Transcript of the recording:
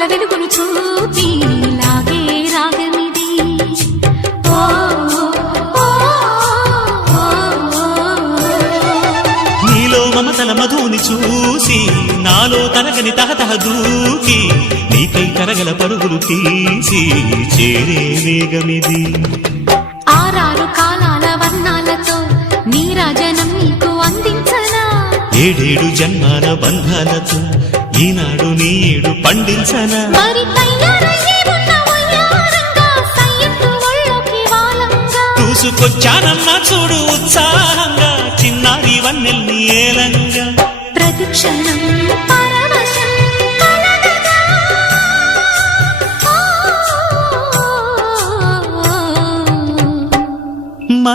తలపుల వెలుగును చూపి లాగే రాగమిది. నీలో మమతల మధుని చూసి నాలో తరగని తహతహ దూకి నీకై కరగల పరుగులు తీసి చేరే వేగమిది. ఆరారు కాలాల వర్ణాలతో నీరాజనం నీకు అందించనా, ఏడేడు జన్మాల బంధాలతో ఈనాడు నీడు పండించనా. మరి తయారయ్యే ఉన్న వయ్యారంగా సయ్యత్తు ఒళ్ళోకి వాలంగా చూసుకొచ్చానమ్మా చూడు ఉత్సాహంగా చిన్నారి వన్నెల్ని ఏలంగా. ప్రతిక్షణం